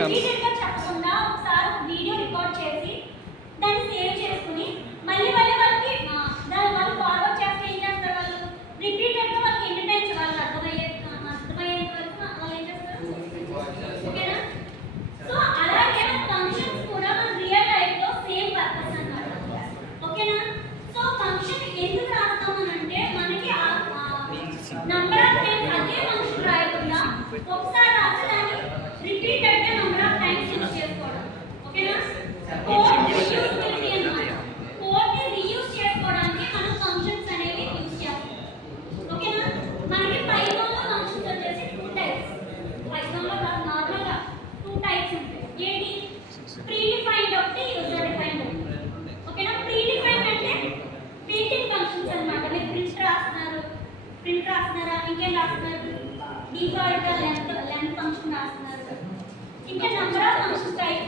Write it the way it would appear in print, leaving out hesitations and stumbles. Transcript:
రిపీటెడ్గా చెప్పకుండా ఒకసారి వీడియో రికార్డ్ చేసి దాన్ని సేవ్ చేసుకుని మళ్ళీ మళ్ళీ వాళ్ళకి దాని వాళ్ళు ఫార్వర్డ్ చేస్తే ఏం చేస్తారు, వాళ్ళు రిపీటెడ్గా వాళ్ళకి ఎన్ని టైమ్స్ వాళ్ళు అర్థమయ్యేంత వరకు వాళ్ళు ఏం చేస్తారు. ఓకేనా? సో అలాగే ఫంక్షన్స్ కూడా మన రియల్ లైఫ్లో సేమ్ పర్పస్ అన్నమాట. ఓకేనా? సో ఫంక్షన్ ఎందుకు రాస్తామనంటే మనకి నంబర్ ఆఫ్ టైమ్స్ అదే ఫంక్షన్ రాయకుండా ఒకసారి రాసి దాన్ని రిపీటెడ్గా నంబర్ ఆఫ్ టైమ్స్ యూజ్ చేసుకోవడం. ఓకేనా? కోడ్ రీయూజబిలిటీ అన్నమాట. కోడ్ని రీయూజ్ చేసుకోవడానికి మనం ఫంక్షన్స్ అనేవి యూజ్ చేస్తాం. ఓకేనా? మనకి పైథాన్లో ఫంక్షన్స్ వచ్చేసి 2 టైప్స్. పైథాన్లో నార్మల్గా 2 టైప్స్ ఉంటాయి. ఏంటి? ప్రీ డిఫైన్డ్ ఒకటి, యూజర్ డిఫైన్డ్ ఒకటి. ఓకేనా? ప్రీ డిఫైన్డ్ అంటే ప్రింటింగ్ ఫంక్షన్స్ అన్నమాట. మీరు ప్రింట్ రాస్తున్నారా, ఇంకేం రాస్తున్నారు, డిఫాల్ట్ లెంత్ ఫంక్షన్ రాస్తున్నారు, ఇంకా నంబర్ ఆఫ్ ఫంక్షన్స్, టైప్